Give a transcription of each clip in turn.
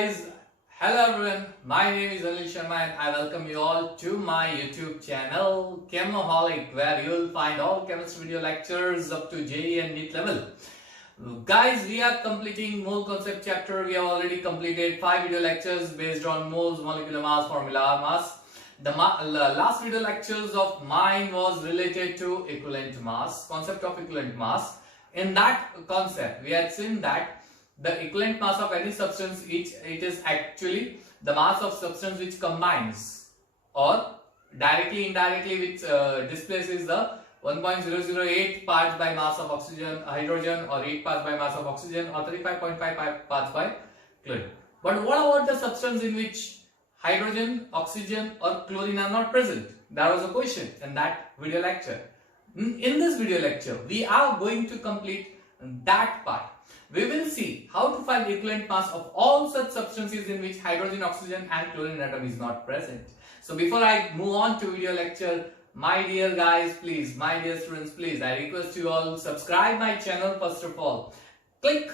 guys, hello everyone, my name is Anil Sharma and I welcome you all to my YouTube channel Chemoholic, where you will find all chemistry video lectures up to JEE and NEET level. Guys, we are completing mole concept chapter. We have already completed 5 video lectures based on moles, molecular mass, formula, mass. The last video lectures of mine was related to equivalent mass, concept of equivalent mass. In that concept, we had seen that the equivalent mass of any substance, it is actually the mass of substance which combines or directly indirectly which displaces the 1.008 parts by mass of oxygen, hydrogen, or 8 parts by mass of oxygen, or 35.5 parts by chlorine. But what about the substance in which hydrogen, oxygen, or chlorine are not present? That was a question in that video lecture. In this video lecture, we are going to complete that part. We will see how to find equivalent mass of all such substances in which hydrogen, oxygen, and chlorine atom is not present. So before I move on to video lecture, my dear guys, please, my dear students, please, I request you all subscribe my channel first of all. Click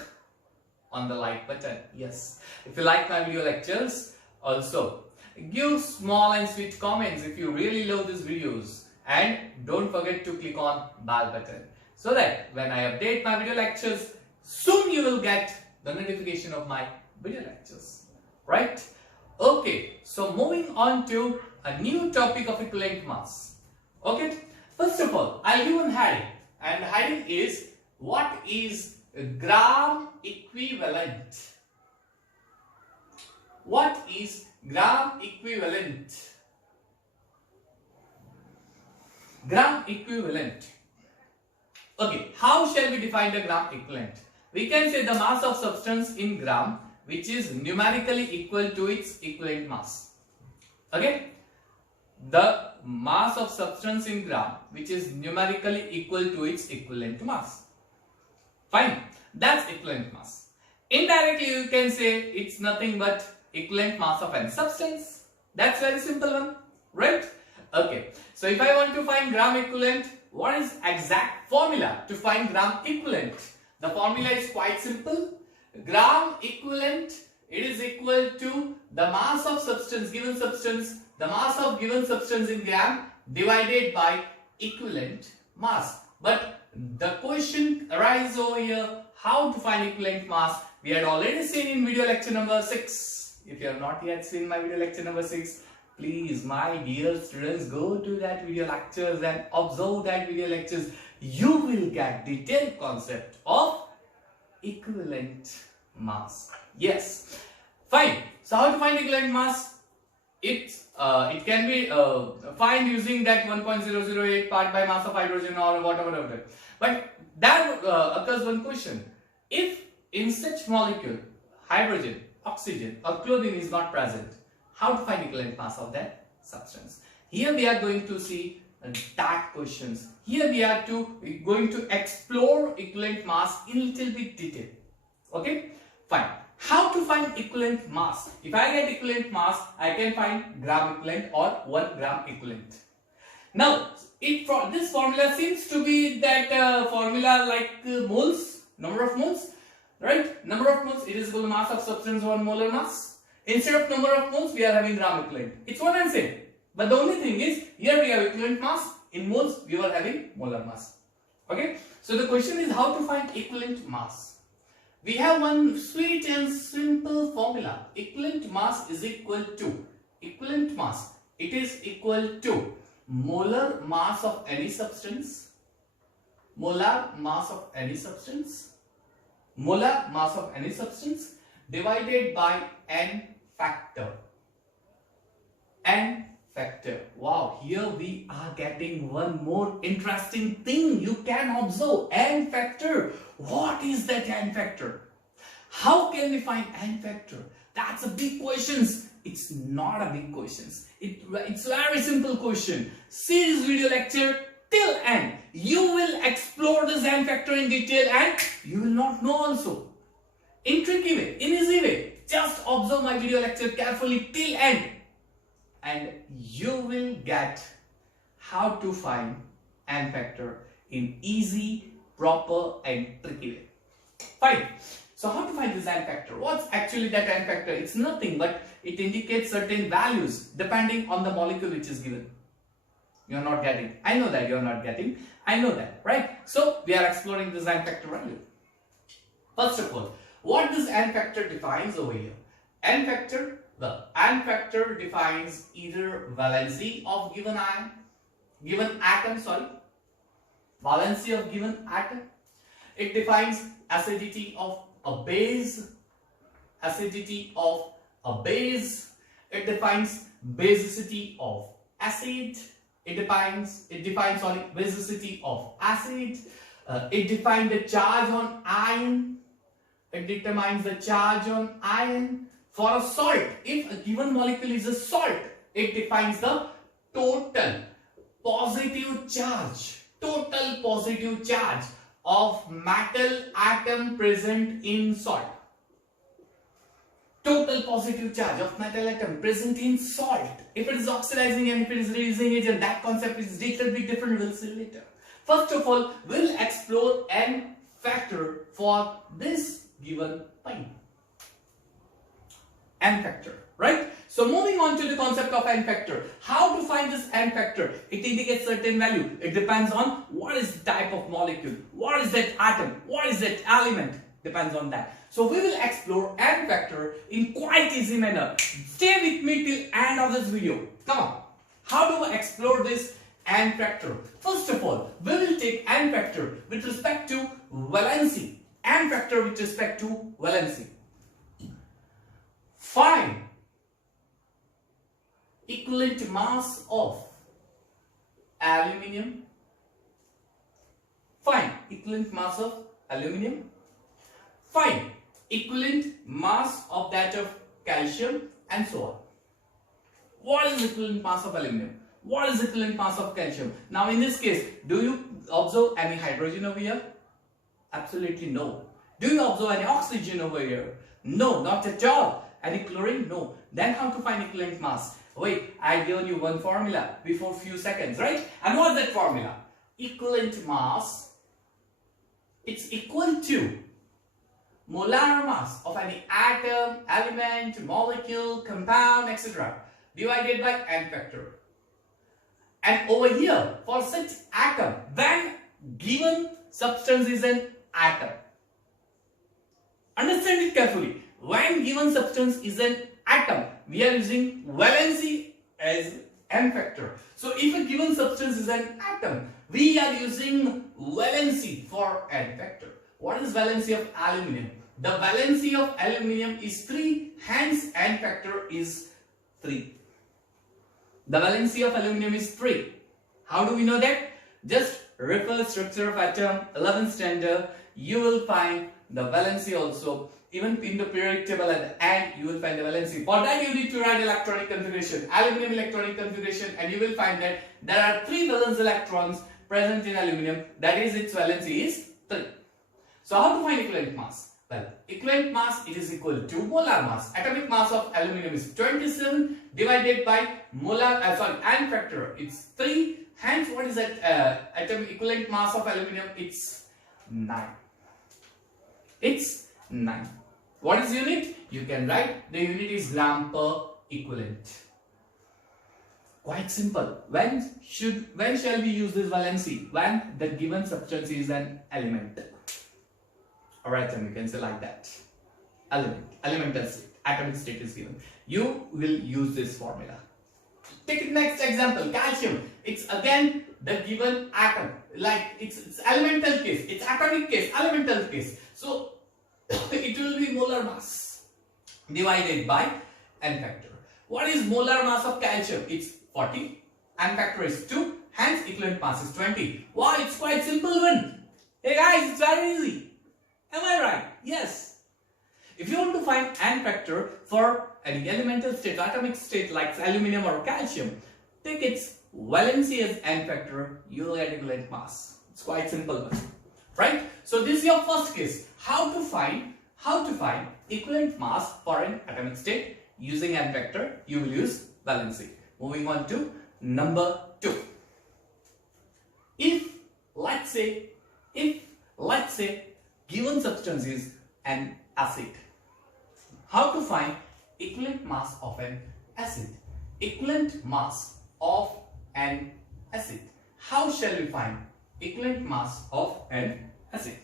on the like button. Yes, if you like my video lectures, also give small and sweet comments if you really love these videos, and don't forget to click on bell button so that when I update my video lectures, soon you will get the notification of my video lectures, right? Okay, so moving on to a new topic of equivalent mass. Okay, first of all, I'll give one heading, and the heading is, what is gram equivalent? What is gram equivalent? Gram equivalent. Okay, how shall we define the gram equivalent? We can say the mass of substance in gram which is numerically equal to its equivalent mass. Okay, the mass of substance in gram which is numerically equal to its equivalent mass. Fine, that's equivalent mass. Indirectly you can say it's nothing but equivalent mass of any substance. That's very simple one, right? Okay, so if I want to find gram equivalent, what is exact formula to find gram equivalent? The formula is quite simple. Gram equivalent, it is equal to the mass of substance, given substance, the mass of given substance in gram divided by equivalent mass. But the question arises over here, how to find equivalent mass? We had already seen in video lecture number 6. If you have not yet seen my video lecture number 6, please, my dear students, go to that video lectures and observe that video lectures. You will get detailed concept of equivalent mass. Yes, fine. So how to find equivalent mass? It can be found using that 1.008 part by mass of hydrogen or whatever. But there occurs one question: if in such molecule hydrogen, oxygen, or chlorine is not present, how to find equivalent mass of that substance? Here we are going to see that questions. Here we are going to explore equivalent mass in little bit detail. Okay, fine. How to find equivalent mass? If I get equivalent mass, I can find gram equivalent or 1 gram equivalent. Now, this formula seems to be that formula like moles, number of moles, right? Number of moles, it is equal to mass of substance 1 molar mass. Instead of number of moles, we are having gram equivalent. It's one and same. But the only thing is, here we have equivalent mass. In moles, we were having molar mass. Okay. So the question is how to find equivalent mass. We have one sweet and simple formula. Equivalent mass is equal to, equivalent mass, it is equal to molar mass of any substance, molar mass of any substance, molar mass of any substance divided by n factor. N factor. Wow, here we are getting one more interesting thing you can observe. N factor. What is that n factor? How can we find n factor? That's a big question. It's not a big question. It's a very simple question. See this video lecture till end. You will explore this n factor in detail and you will not know also. In tricky way, in easy way. Just observe my video lecture carefully till end, and you will get how to find n factor in easy, proper, and tricky way. Fine. So how to find this n factor? What's actually that n factor? It's nothing but it indicates certain values depending on the molecule which is given. You're not getting. I know that you're not getting. I know that, right? So we are exploring this n factor value. First of all, what does n factor defines over here? N factor, well, n factor defines either valency of given atom, valency of given atom. It defines acidity of a base, It defines basicity of acid. It defines basicity of acid. It defines the charge on ion. It determines the charge on ion. For a salt, if a given molecule is a salt, it defines the total positive charge of metal atom present in salt. Total positive charge of metal atom present in salt. If it is oxidizing and if it is reducing agent, that concept is little bit different. We'll see later. First of all, we'll explore n factor for this given point. N factor, right? So moving on to the concept of n factor. How to find this n factor? It indicates certain value. It depends on what is the type of molecule, what is that atom, what is that element. Depends on that. So we will explore n factor in quite easy manner. Stay with me till end of this video. Come on. How do we explore this n factor? First of all, we will take n factor with respect to valency. N factor with respect to valency. Find equivalent mass of aluminium. Find equivalent mass of aluminium. Find equivalent mass of that of calcium, and so on. What is equivalent mass of aluminium? What is equivalent mass of calcium? Now in this case, do you observe any hydrogen over here? Absolutely no. Do you observe any oxygen over here? No, not at all. Any chlorine? No. Then how to find equivalent mass? Wait, I given you one formula before few seconds, right? And what is that formula? Equivalent mass, it's equal to molar mass of any atom, element, molecule, compound, etc. divided by n factor. And over here, for such atom, when given substance is an atom. Understand it carefully. When given substance is an atom, we are using valency as n factor. So if a given substance is an atom, we are using valency for n factor. What is valency of aluminium? The valency of aluminium is 3, hence n factor is 3. The valency of aluminium is 3. How do we know that? Just refer structure of atom, 11th standard, you will find the valency also. Even in the periodic table at the end, you will find the valency. For that, you need to write electronic configuration, aluminium electronic configuration, and you will find that there are 3 valence electrons present in aluminium. That is, its valency is 3. So how to find equivalent mass? Well, equivalent mass, it is equal to molar mass. Atomic mass of aluminium is 27 divided by n factor. It's 3. Hence, what is that atomic equivalent mass of aluminium? It's 9. It's 9. What is unit? You can write the unit is gram per equivalent. Quite simple. When shall we use this valency? When the given substance is an element. Alright, then you can say like that. Elemental state, atomic state is given. You will use this formula. Take the next example, calcium. It's again the given atom. Like it's elemental case, it's atomic case, elemental case. So it will be molar mass divided by n factor. What is molar mass of calcium? It's 40. N factor is 2. Hence equivalent mass is 20. Wow, it's quite simple one. Hey guys, it's very easy. Am I right? Yes. If you want to find n factor for any elemental state, atomic state like aluminium or calcium, take its valency as n factor, you will get equivalent mass. It's quite simple one. Right? So this is your first case. How to find equivalent mass for an atomic state using n factor? You will use valency. Moving on to number 2. If let's say given substance is an acid. How to find equivalent mass of an acid? Equivalent mass of an acid. How shall we find equivalent mass of an acid?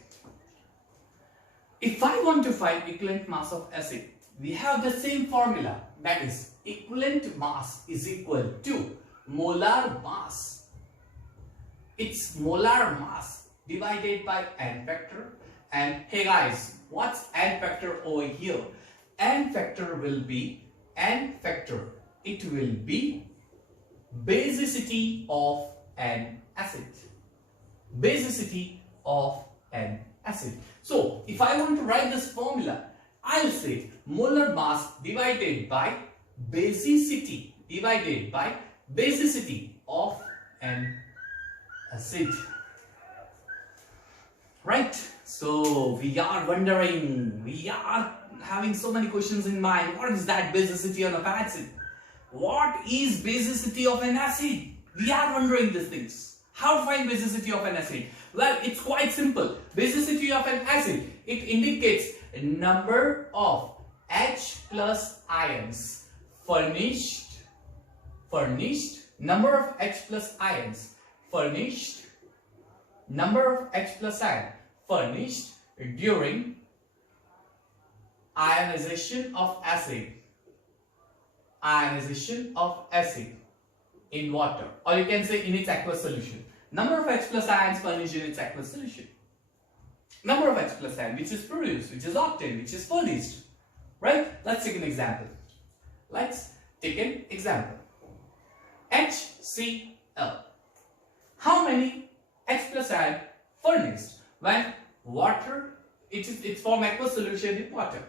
If I want to find equivalent mass of acid, we have the same formula, that is equivalent mass is equal to molar mass. It's molar mass divided by n factor. And hey guys, what's n factor over here? N factor will be n factor. It will be basicity of an acid. Basicity of an acid. So if I want to write this formula, I'll say molar mass divided by basicity of an acid. Right? So we are wondering, we are having so many questions in mind. What is that basicity of an acid? What is basicity of an acid? We are wondering these things. How to find basicity of an acid? Well, it's quite simple. Basicity of an acid, it indicates number of H plus ions furnished, number of H plus ions furnished, number of H plus ion furnished during ionization of acid, in water, or you can say in its aqueous solution. Number of H plus ions furnished in its aqueous solution. Number of H plus ion which is produced, which is obtained, which is furnished. Right? Let's take an example. HCl. How many H plus ion furnished when water, it's form aqueous solution in water.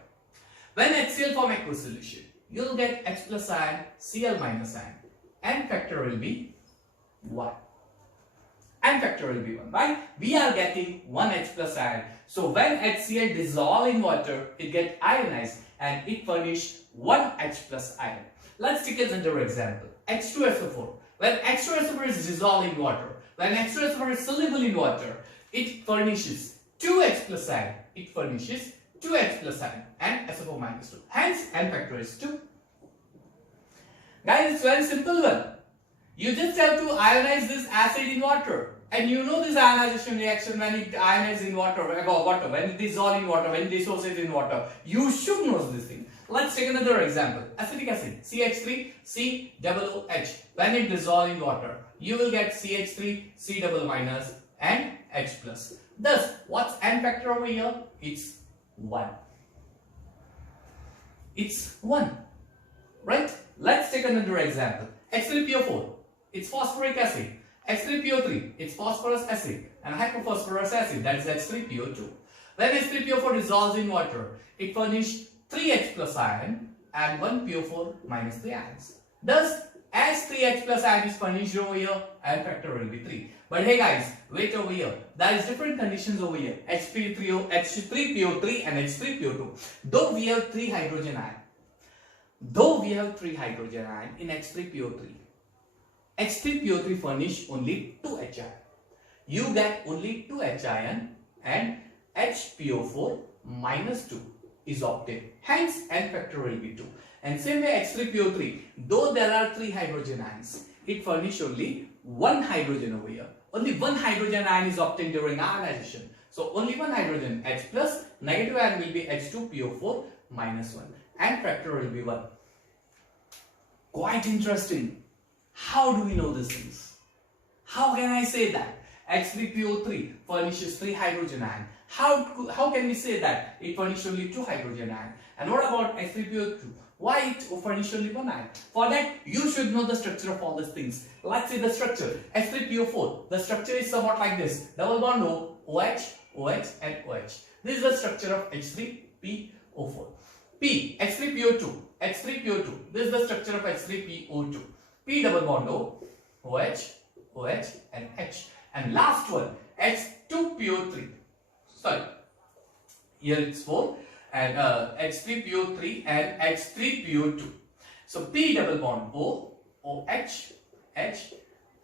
When HCl form aqueous solution, you'll get H plus ion, Cl minus ion. N factor will be 1. N factor will be 1, right? We are getting 1 H plus ion. So when HCl dissolve in water, it get ionized and it furnish 1 H plus ion. Let's take another example. H2SO4. When H2SO4 is dissolved in water, when H2SO4 is soluble in water, it furnishes 2 H plus ion. It furnishes 2 H plus ion and SO4 minus 2. Hence, N factor is 2. Guys, it's very simple one. You just have to ionize this acid in water. And you know this ionization reaction when it ionizes in water, when it dissolves in water, when it dissociates in water. You should know this thing. Let's take another example. Acetic acid, CH3, COOH. When it dissolves in water, you will get CH3, C double minus and H plus. Thus, what's N factor over here? It's 1. It's 1. Right? Let's take another example. H3PO4, it's phosphoric acid. H3PO3, it's phosphorus acid and hypophosphorus acid, that is H3PO2. When H3PO4 dissolves in water, it furnishes 3 H plus ion and 1 PO4 minus 3 ions. Thus, as 3 H plus ion is furnished over here, N factor will be 3. But hey guys, wait over here. There is different conditions over here. H3PO3 and H3PO2. Though we have 3 hydrogen ion in H3PO3, H3PO3 furnish only 2 H ion. You get only 2 H ion and HPO4 minus 2 is obtained. Hence, N factor will be 2. And same way H3PO3, though there are 3 hydrogen ions, it furnish only 1 hydrogen over here. Only 1 hydrogen ion is obtained during ionization. So only 1 hydrogen, H plus, negative ion will be H2PO4 minus 1. N factor will be 1. Quite interesting. How do we know these things? How can I say that H3PO3 furnishes 3 hydrogen ion? How can we say that it furnishes only 2 hydrogen ion? And what about H3PO2? Why it furnishes only 1 ion? For that, you should know the structure of all these things. Let's say the structure. H3PO4, the structure is somewhat like this. Double bond O, OH, OH and OH. This is the structure of H3PO4. P, H3PO2, this is the structure of H3PO2. P double bond O, OH, OH and H. And last one, H2PO3. Sorry, here it's 4 and H3PO3 and H3PO2. So P double bond O, OH, H,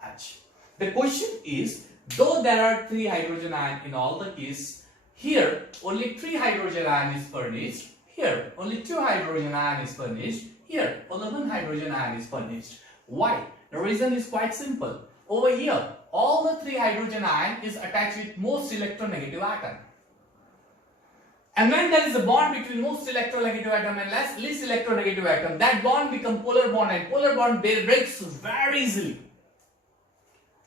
H. The question is, though there are 3 hydrogen ion in all the cases, Here only 3 hydrogen ion is furnished. Here only 2 hydrogen ion is furnished. Here only 1 hydrogen ion is furnished. Why? The reason is quite simple. Over here all the 3 hydrogen ion is attached with most electronegative atom. And when there is a bond between most electronegative atom and least electronegative atom, that bond becomes polar bond, and polar bond breaks very easily.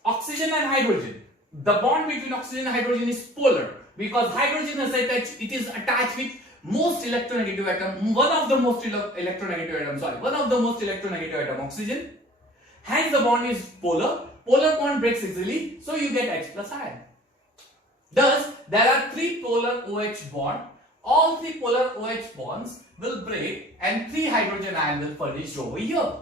Oxygen and hydrogen. The bond between oxygen and hydrogen is polar because hydrogen is attached with most electronegative atom, one of the most electronegative atom, oxygen. Hence the bond is polar. Polar bond breaks easily, so you get H plus ion. Thus, there are 3 polar OH bonds. All 3 polar OH bonds will break and 3 hydrogen ion will furnish over here.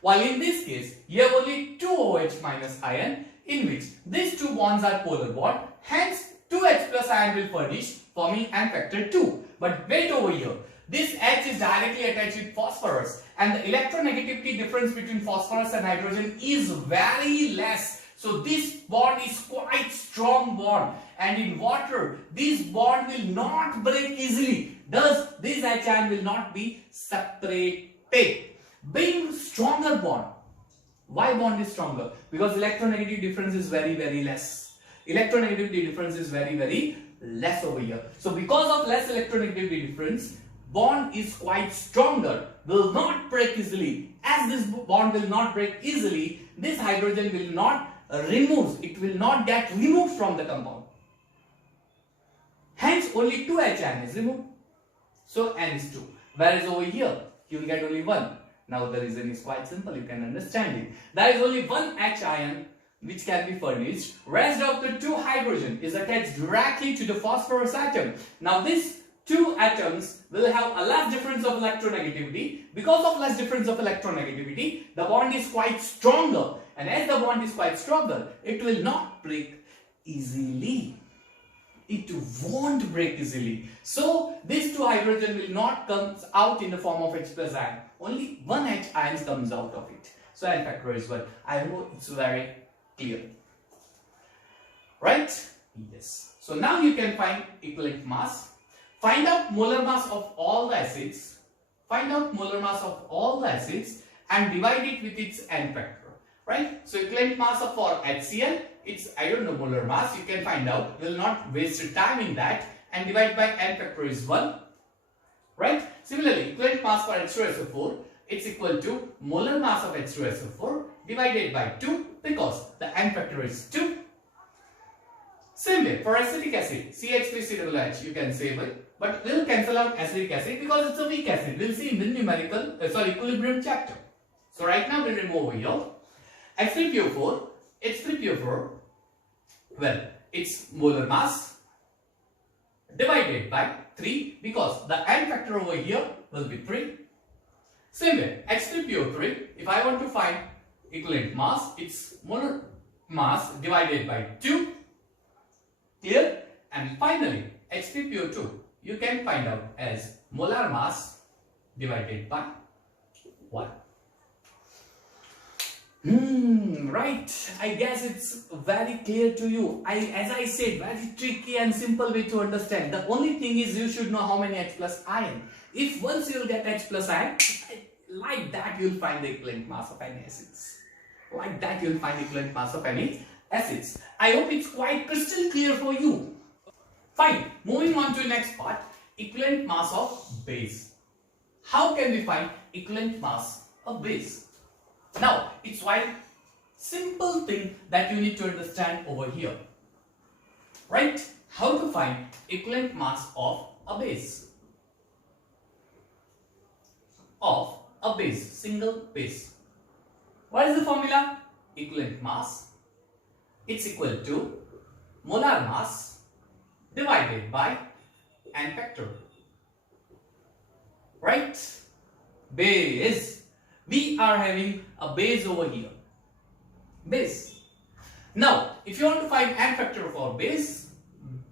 While in this case, you have only 2 OH minus ion, in which these 2 bonds are polar bond. Hence, 2H plus ion will furnish, forming nfactor 2. But wait over here. This H is directly attached with phosphorus, and the electronegativity difference between phosphorus and hydrogen is very less. So this bond is quite strong bond, and in water this bond will not break easily. Thus this H ion will not be separated. Being stronger bond. Why bond is stronger? Because electronegativity difference is very less. Electronegativity difference is very less over here. So because of less electronegativity difference, bond is quite stronger, will not break easily. As this bond will not break easily, this hydrogen will not it will not get removed from the compound. Hence only 2 H ion is removed. So N is 2. Whereas over here you will get only 1. Now the reason is quite simple, you can understand it. There is only 1 H ion which can be furnished. Rest of the 2 hydrogen is attached directly to the phosphorus atom. Now these 2 atoms will have a less difference of electronegativity. Because of less difference of electronegativity, the bond is quite stronger. And as the bond is quite stronger, it will not break easily. It won't break easily. So these 2 hydrogen will not come out in the form of H plus ion. Only 1 H ion comes out of it. So N factor is 1. I hope it's very clear. Right? Yes. So now you can find equivalent mass. Find out molar mass of all the acids. Find out molar mass of all the acids and divide it with its N factor. Right? So equivalent mass of for HCl, it's I don't know molar mass, you can find out. We will not waste time in that, and divide by N factor is 1. Right? Similarly, equivalent mass for H2SO4, it's equal to molar mass of H2SO4 divided by 2 because the N factor is 2. Same way for acetic acid, CH3COOH, you can save it, but we'll cancel out acetic acid because it's a weak acid. We'll see in the numerical, equilibrium chapter. So right now we'll remove over here. H3PO4, well, its molar mass divided by 3 because the N factor over here will be 3. Same way, H3PO3, if I want to find equivalent mass, its molar mass divided by 2. Clear? And finally, H3PO2, you can find out as molar mass divided by 1. Right. I guess it's very clear to you. As I said, very tricky and simple way to understand. The only thing is you should know how many H plus ion. If once you will get H plus ion, like that you will find the equivalent mass of any acids. Like that you will find the equivalent mass of any acids. I hope it's quite crystal clear for you. Fine. Moving on to the next part. Equivalent mass of base. How can we find equivalent mass of base? Now, it's one simple thing that you need to understand over here. Right? How to find equivalent mass of a base. Of a base, single base. What is the formula? Equivalent mass. It's equal to molar mass divided by N factor. Right? Base. We are having a base over here. Base. Now, if you want to find N factor for base,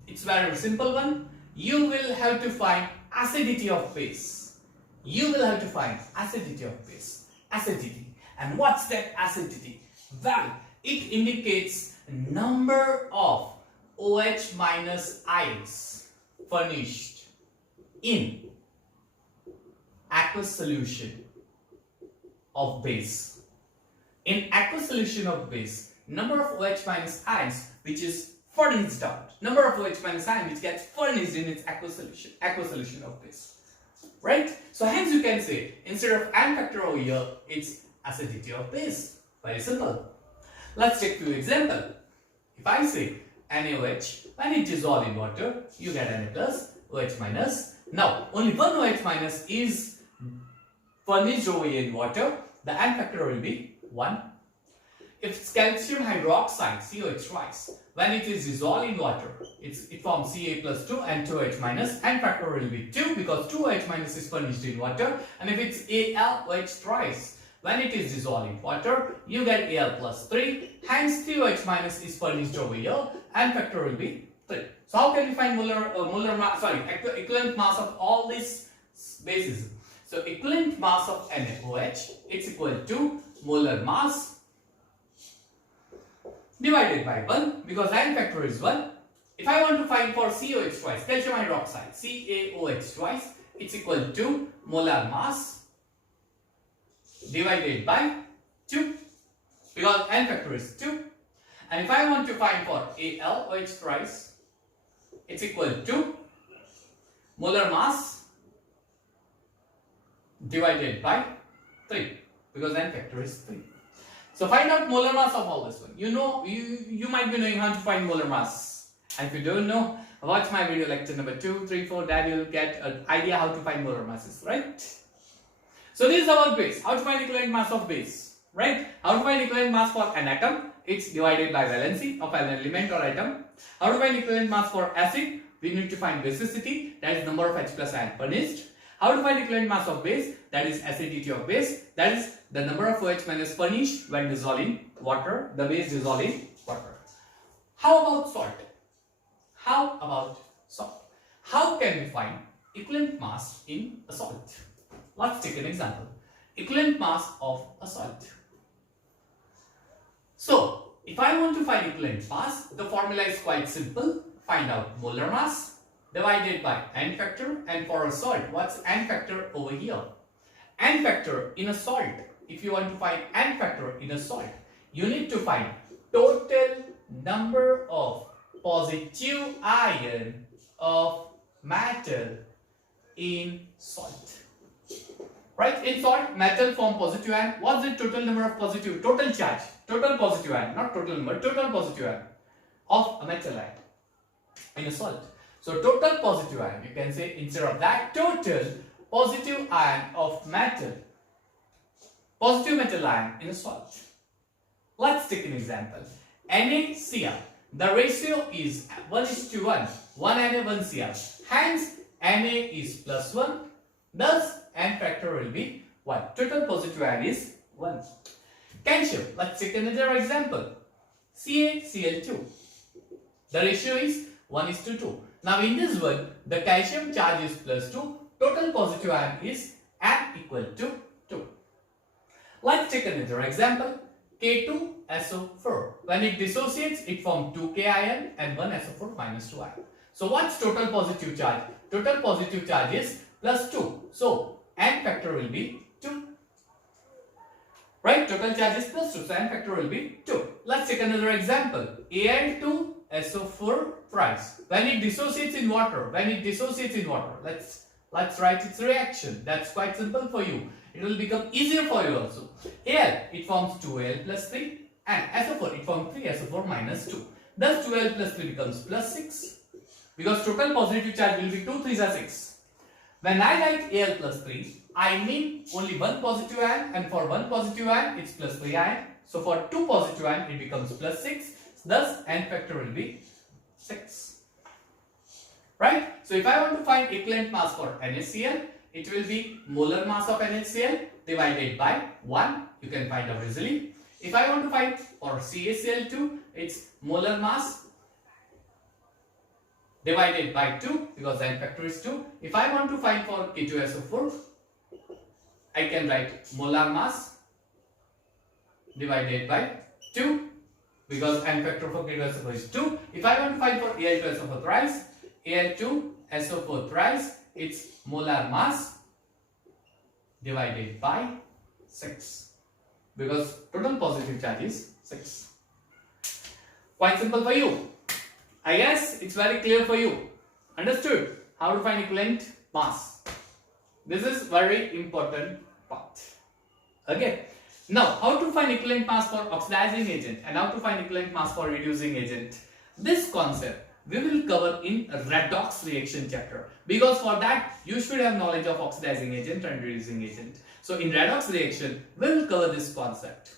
it's very simple one. You will have to find acidity of base. You will have to find acidity of base. Acidity. And what's that acidity? Well, it indicates number of OH minus ions furnished in aqueous solution of base. In aqueous solution of base, number of OH minus ions which is furnished out, number of OH minus ions which gets furnished in its aqueous solution of base. Right? So hence you can say, instead of nfactor over here, it's acidity of base. Very simple. Let's take few examples. If I say NaOH, when it dissolves in water, you get Na plus OH minus. Now, only one OH minus is furnished over here in water. The nfactor will be 1. If it's calcium hydroxide, COH twice, when it is dissolved in water, it forms Ca plus 2 and 2H minus, nfactor will be 2 because 2H minus is furnished in water. And if it's AlOH twice, when it is dissolved in water, you get Al plus 3, hence 3OH minus is furnished over here, nfactor will be 3. So how can we find equivalent mass of all these bases? So equivalent mass of NaOH, it's equal to molar mass divided by 1 because nfactor is 1. If I want to find for COH twice, calcium hydroxide, CaOH twice, it's equal to molar mass divided by 2 because nfactor is 2. And if I want to find for AlOH twice, it's equal to molar mass divided by 3 because nfactor is 3. So find out molar mass of all this one. You know, you might be knowing how to find molar mass. And if you don't know, watch my video lecture number 2, 3, 4, that you'll get an idea how to find molar masses, right? So this is about base. How to find equivalent mass of base, right? How to find equivalent mass for an atom? It's divided by valency of an element or atom. How to find equivalent mass for acid? We need to find basicity, that is number of H plus ion furnished. How to find equivalent mass of base? That is acidity of base. That is the number of OH minus furnished when dissolving water. The base dissolving water. How about salt? How about salt? How can we find equivalent mass in a salt? Let's take an example. Equivalent mass of a salt. So, if I want to find equivalent mass, the formula is quite simple. Find out molar mass divided by nfactor, and for a salt, what's nfactor over here? Nfactor in a salt, if you want to find nfactor in a salt, you need to find total number of positive ion of metal in salt. Right? In salt, metal form positive ion. What's the total number of positive, total charge, total positive ion, not total number, total positive ion of a metal ion in a salt. So total positive ion, you can say instead of that, total positive ion of metal, positive metal ion in a salt. Let's take an example. NaCl, the ratio is 1:1, 1 Na 1 Cl. Hence Na is plus 1, thus nfactor will be 1. Total positive ion is 1. Calcium, let's take another example. CaCl2, the ratio is 1:2. Now in this one, the calcium charge is plus 2, total positive ion is N equal to 2. Let's take another example. K2SO4. When it dissociates, it forms 2K ion and 1 SO4 minus 2 ion. So what's total positive charge? Total positive charge is plus 2. So nfactor will be 2. Right? Total charge is plus 2. So nfactor will be 2. Let's take another example. Al2SO4 thrice. When it dissociates in water, let's write its reaction. That's quite simple for you. It will become easier for you also. Al, it forms 2Al plus 3, and SO4, it forms 3SO4 minus 2. Thus 2Al plus 3 becomes plus 6. Because total positive charge will be 2 3s are 6. When I write Al plus 3, I mean only one positive ion, and for one positive ion, it's plus 3 ion. So for two positive ion, it becomes plus 6. Thus nfactor will be 6. Right? So if I want to find equivalent mass for NaCl, it will be molar mass of NaCl divided by 1. You can find out easily. If I want to find for CaCl2, it's molar mass divided by 2 because the nfactor is 2. If I want to find for K2SO4, I can write molar mass divided by 2. because nfactor for K2SO4 is 2. If I want to find for Al2SO4 thrice, Al2SO4 thrice, its molar mass divided by 6, because total positive charge is 6. Quite simple for you. I guess it's very clear for you. Understood how to find equivalent mass. This is very important part. Okay. Now, how to find equivalent mass for oxidizing agent and how to find equivalent mass for reducing agent. This concept we will cover in redox reaction chapter, because for that you should have knowledge of oxidizing agent and reducing agent. So in redox reaction we will cover this concept.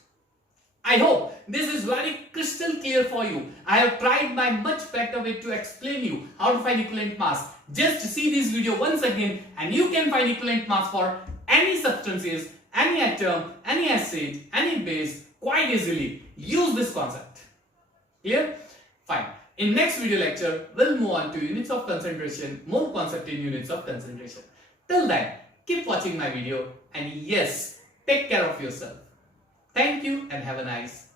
I hope this is very crystal clear for you. I have tried my much better way to explain you how to find equivalent mass. Just see this video once again and you can find equivalent mass for any substances, any atom, any acid, any base quite easily. Use this concept. Clear? Fine. In next video lecture, we'll move on to units of concentration, more concept in units of concentration. Till then, keep watching my video and yes, take care of yourself. Thank you and have a nice